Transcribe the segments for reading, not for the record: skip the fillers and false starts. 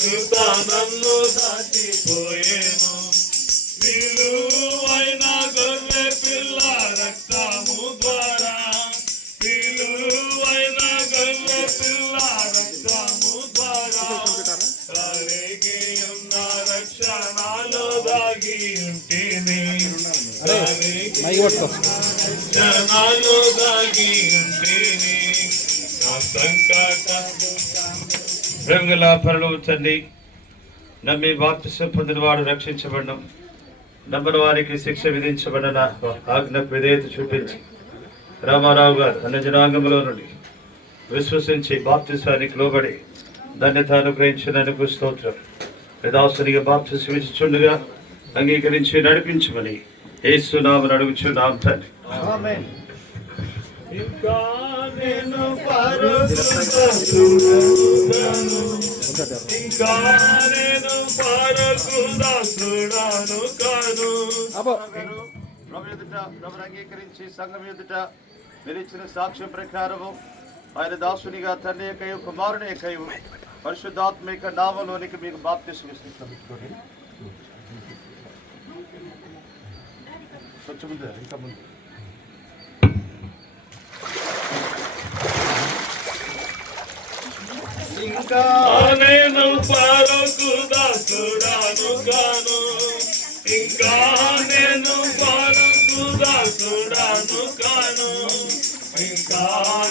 దూత నన్ను దాటిపోయేను. విలువైన గొర్రె పిల్ల రక్తము ద్వారా, విలువైన గొర్రె పిల్ల రక్తము ద్వారా కరిగి ఉన్న రక్షణలో దాగి ఉంటేనే, రక్షణలో దాగి ఉంటేనే నా సంకట. ప్రేమగల పరలోక తండ్రి, నమ్మి బాప్తిసం పొందిన వాడు రక్షించబడను, నమ్మని వారికి శిక్ష విధించబడిన ఆజ్ఞకు విధేయత చూపించి రామారావు గారు అన్ని జనాంగంలో నుండి విశ్వసించి బాప్తిసానికి లోబడి ధన్యత అనుగ్రహించినందుకు స్తోత్రం. దాసునిగా బాప్తిసం ఇచ్చుచుండగా అంగీకరించి నడిపించమని యేసు నామమున అడుగుచున్నాం తండ్రి. ఆమేన్. ఇంకా నేను ఇంకా నేను దాసుడాను కాను. ప్రభుని అంగీకరించి సంఘం ఎదుట మీరు ఇచ్చిన సాక్ష్యం ప్రకారము ఆయన దాసునిగా తండ్రి యొక్కయు కుమారుని యొక్కయు పరిశుద్ధాత్మిక నామములోనికి మీకు బాప్తిసం ఇస్తున్నాను. కొంచెం ముందు, ఇంకా ముందు. ఇంకా నేను పరకు దాసుడాను కాను, ఇంకా నేను పరకు దాసుడాను కాను, ఇంకా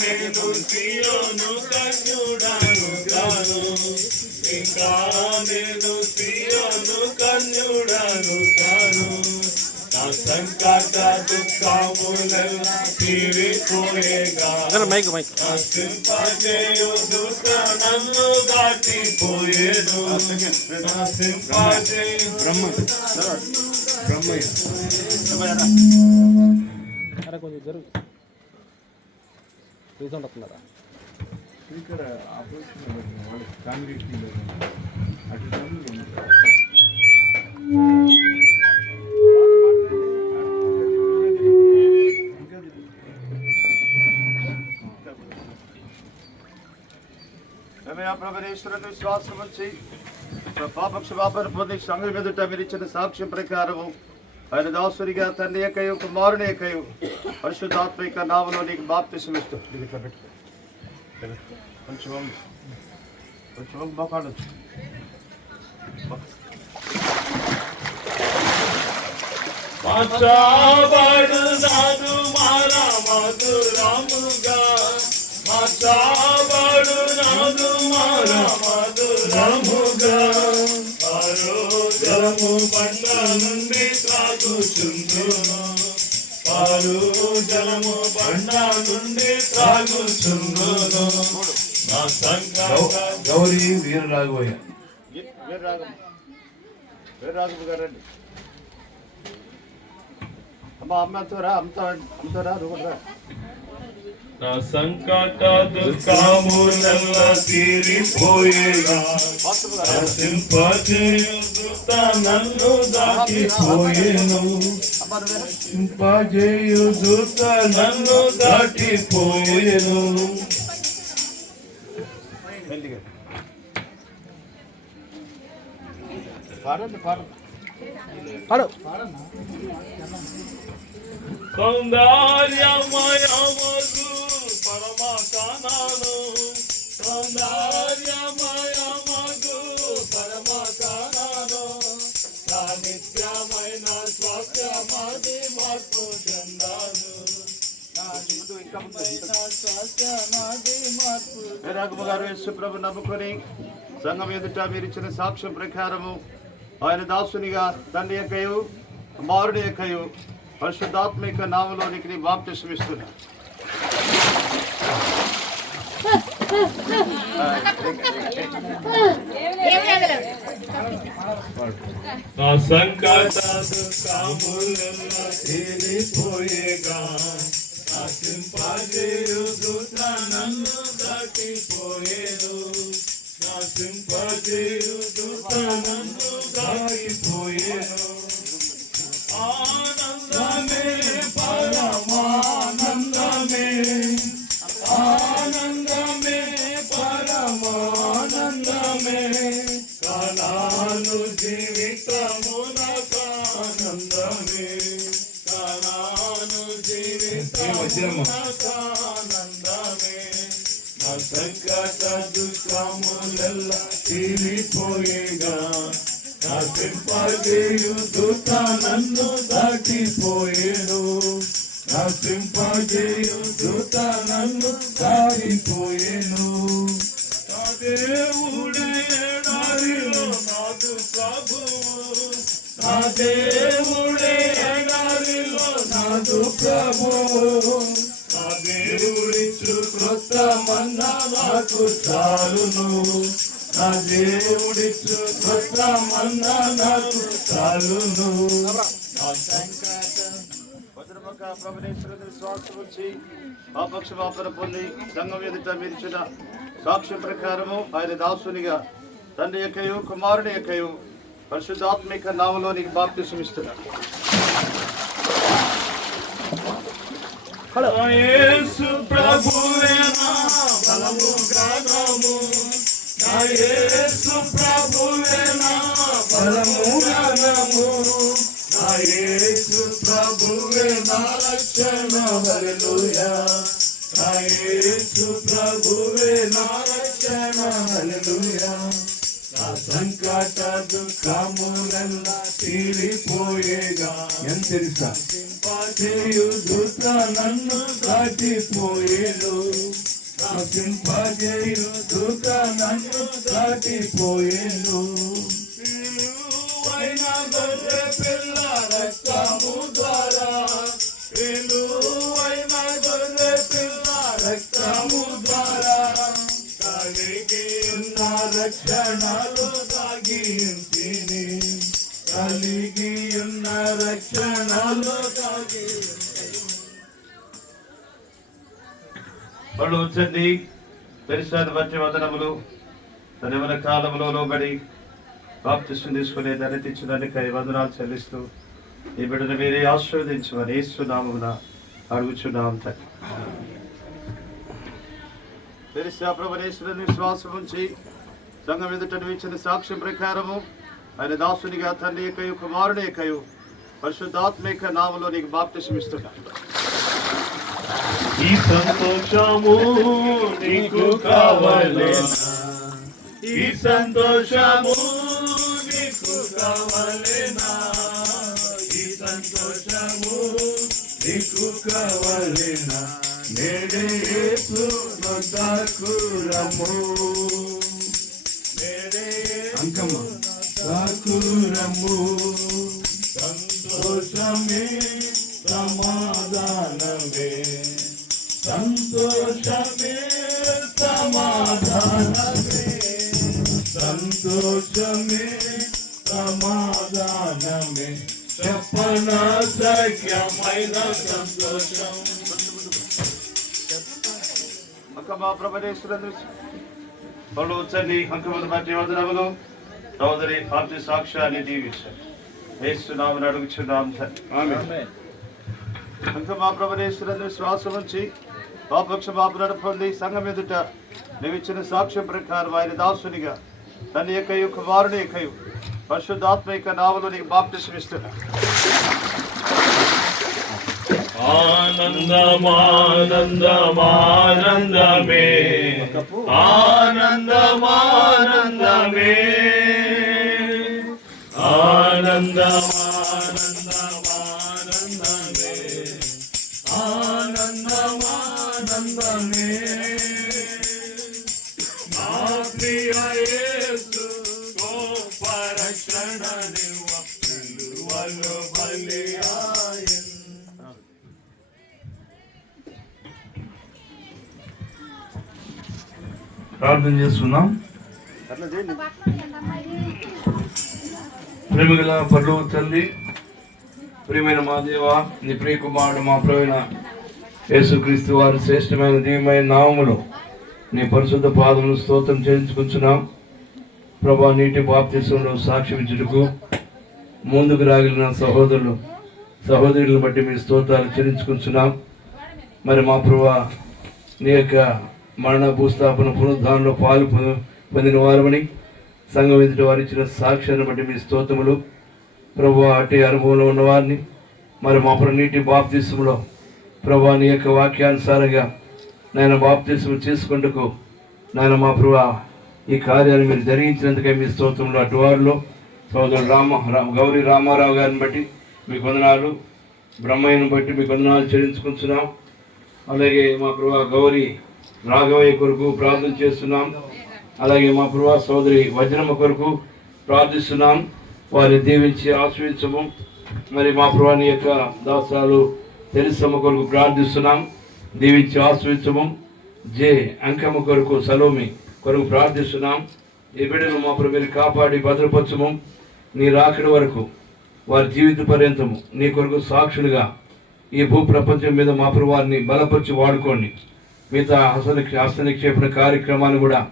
నేను సియోను కన్యుడాను కాను, ఇంకా నేను సియోను కన్యుడాను కాను. నా సంకట దుఃఖములెల్లా తీరిపోయేగా, నా సింపజేయు దూత నన్ను దాటిపోయేను, నా సింపజేయు కొంచెం జరుగు రీసౌండ్ వస్తున్నారా ఇక్కడ ప్రభునేశ్వరుని విశ్వాసం వచ్చి పాపక్షమాపణ పొంది సంఘం ఎదుట మీరు ఇచ్చిన సాక్ష్యం ప్రకారము ఆయన దాసునిగా తండ్రి యొక్కయు కుమారుని యొక్కయు పరిశుద్ధాత్మిక నామములో నీకు బాప్తిసం ఇస్తూ కొంచెం మొక్కాడొచ్చు. మార్చబడునాను మారా మధురముగా, మార్చబడునాను మారా మధురముగా, జలము బండ నుండి త్రాగుచుందును, పాలు జలము బండ నుండి త్రాగుచుందును. నా సంకట గౌరీ వీరరాఘవయ్య వీరరాఘవ గారండి. అమ్మా అమ్మతోరా అమ్మతోరా రూపరా. నా సంకట దుఃఖములెల్లా తీరిపోయేగా, సింపజేయు దూత నన్ను దాటిపోయేను, సింపజేయు దూత నన్ను దాటిపోయేను. పాడండి పాడు. సౌందర్యమయమగు పరమ కానాను, సౌందర్యమయమగు పరమ కానాను, నా నిత్యమైన స్వాస్థ్యమాది మార్పు చెందాను, నా నిత్యమైన స్వాస్థ్యమాది మార్పు. వీరాఘవ గారు యేసుప్రభు నమ్ముకొని సంఘం ఎదుట మీరు ఇచ్చిన సాక్ష్యం ప్రకారము ఆయన దాసునిగా తండ్రి యొక్కయు కుమారుని యొక్కయు పరిశుద్ధాత్మిక నామములోనికి నీ బాప్తిసం ఇస్తున్నా. నా సంకట దుఃఖములెల్లా తీరిపోయేగా, నా సింపజేయు దూత నన్ను దాటిపోయేను, నా సింపజేయు దూత నన్ను దాటిపోయేను. ఆనందమే పరమానందమే, ఆనందమే పరమానందమే, ఆనందమే నా సంకట దుఃఖములెల్ల తీరిపోయేగా నా సింపజేయు దూత నన్ను దాటిపోయేను నా సింపజేయు దూత నన్ను దాటిపోయేను నా దేవుడే నారిలో నాదు ప్రభువు నా దేవుడే నారిలో నాదు ప్రభువు నా దేవుడిచ్చు క్రొత్త మన్నా నాకు చాలును నా దేవుడిచ్చు క్రొత్త మన్నా నాకు చాలును భద్రమక ప్రభునేశ్వరుని విశ్వాసం ఉంచి పాపక్షమాపణ పొంది సంఘం ఎదుట మీరిచిన సాక్ష్యం ప్రకారము ఆయన దాసునిగా తండ్రి యొక్కయు కుమారుని యొక్కయు పరిశుద్ధాత్మిక నామములో నీకు బాప్తిసం ఇస్తున్నాడు. యేసు ప్రభువే నా బలము గానము నా యేసు ప్రభువే నా బలము గానము నా యేసు ప్రభువే నా రక్షణ హల్లెలూయా నా యేసు ప్రభువే నా రక్షణ హల్లెలూయా నా సంకట దుఃఖములెల్ల తీరిపోయేగా ఎంత తెలుసా సింపజేయు దూత నన్ను దాటిపోయేను నా సింపజేయు దూత నన్ను దాటిపోయేను విలువైన గొర్రె పిల్ల రక్తము ద్వారా విలువైన గొర్రె పిల్ల రక్తము ద్వారా కలిగి ఉన్న రక్షణలు దాగి ఉంటిని కలిగి ఉన్న రక్షణలు దాగి వాళ్ళు వచ్చండి పరిశుద్ధ బట్టి వదనములు తన యవ్వన కాలంలో లోబడి బాప్తిసం తీసుకునే ధనతిచ్చడానికి వందనాలు చెల్లిస్తూ ఈ బిడ్డను మీరే ఆశీర్వదించమని యేసు నామమున అడుగుచున్నాం తండ్రి. తెలిసి ప్రభునేశ్వరుని విశ్వాసం ఉంచి సంఘం ఎదుట ఇచ్చిన సాక్ష్యం ప్రకారము ఆయన దాసునిగా తండ్రి యొక్కయు కుమారుని యొక్కయు పరిశుద్ధాత్మిక నామములో నీకు బాప్తిసం ఇస్తున్నాడు. ఈ సంతోషము నీకు కావాలేనా ఈ సంతోషము నీకు కావాలేనా ఈ సంతోషము నీకు కావాలేనా నేడే యేసు వద్దకు రమ్ము నేడే అంకమ్మ వద్దకు రమ్ము సంతోషమే సమాధానమే సంతోషమే సమాధానమే సంతోషమే సమాధానమే చెప్పన సఖ్యమైన సంతోషం అంకమా ప్రభునేశ్వరుని వాళ్ళు వచ్చండి అంకమును బట్టి వందనములు సోదరి పార్టీ సాక్ష్యాన్ని దీవించండి యేసు నామమున అడుగుచున్నాం తండ్రి. ఆమేన్. అంకమా ప్రభునేశ్వరుని విశ్వాసం ఉంచి పాపక్షమాపణ పొంది సంఘం ఎదుట నీవిచ్చిన సాక్ష్యం ప్రకారం ఆయన దాసునిగా తన యొక్కయు కుమారుని యొక్కయు పరిశుద్ధాత్మిక నామములో నీకు బాప్తిసం ఇస్తున్నాడు. ఆనందమానందమానందమే ఆనందమానందమే ఆనందమానందమానందమే ఆనందమానందమే నా ప్రియ యేసు గొప్ప రక్షణ నివ్వ విలువలు బలియాయెను. ప్రార్థన చేస్తున్నాం. అట్లా చేయండి. ప్రేమగల పరలోక తండ్రి, ప్రియమైన మా దేవ, నీ ప్రియ కుమారుడు మా ప్రవీణ యేసుక్రీస్తు వారి శ్రేష్టమైన దివ్యమైన నామములో నీ పరిశుద్ధ పాదములు స్తోత్రం చేయించుకుంటున్నాం. ప్రభా, నీటి బాప్తిసంలో సాక్ష్యం ఇచ్చుటకు ముందుకు రాగలిగిన సహోదరులను బట్టి మీ స్తోత్రాలు చెల్లించుకుంటున్నాం. మరి మా ప్రభా, నీ యొక్క మరణ భూస్థాపన పునరుద్ధానంలో పాలు పొందిన వారమని సంఘం ఎదుటి వారు ఇచ్చిన సాక్ష్యాన్ని బట్టి మీ స్తోత్రములు. ప్రభు అట్టి అనుభవంలో ఉన్నవారిని మరి మా నీటి బాప్తిసంలో ప్రభా నీ యొక్క వాక్యానుసారంగా నేను బాప్తిస్మం చేసుకుంటకు నాయన మా ప్రభా ఈ కార్యాన్ని మీరు జరిగించినందుకే మీ స్తోత్రంలో అటువారిలో సోదరుడు గౌరీ రామారావు గారిని బట్టి మీకు వందనాలు, బ్రహ్మయ్యను బట్టి మీకు వందనాలు చెల్లించుకుంటున్నాం. అలాగే మా ప్రభా గౌరీ రాఘవయ్య కొరకు ప్రార్థన చేస్తున్నాం. అలాగే మా ప్రభా సోదరి వజ్రమ్మ కొరకు ప్రార్థిస్తున్నాం. వారిని దీవించి ఆశ్రయించము. మరి మా ప్రభాని యొక్క దాసాలు తెలుసమ్మ కొరకు ప్రార్థిస్తున్నాం. దీవించి ఆశ్రయించము. జే అంకమ్మ కొరకు సలోమి కొరకు ప్రార్థిస్తున్నాం. ఈ బిడ్డను మా ప్రభు మీరు కాపాడి భద్రపరచము. నీ రాకడి వరకు వారి జీవిత పర్యంతము నీ కొరకు సాక్షులుగా ఈ భూ ప్రపంచం మీద మా ప్రభు వారిని బలపరిచి వాడుకోండి. మిగతా హస్తనిక్షేపణ కార్యక్రమాన్ని కూడా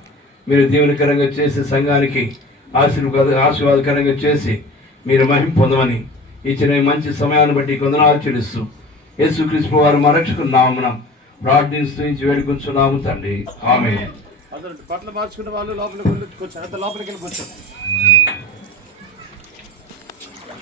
మీరు దీవెనకరంగా చేసి సంఘానికి ఆశీర్వాదకరంగా చేసి మీరు మహిమ పొందమని ఇచ్చిన ఈ మంచి సమయాన్ని బట్టి వందనాలు చెల్లిస్తూ యేసుక్రీస్తు వారు మా రక్షకుని నామమున ప్రార్థిస్తూ వేడుకొంచున్నాము తండ్రి. ఆమేన్. అందరూ బట్టలు మార్చుకున్న వాళ్ళు లోపలికి వెళ్ళి కూర్చోండి. లోపలికి వెళ్ళి కూర్చోండి.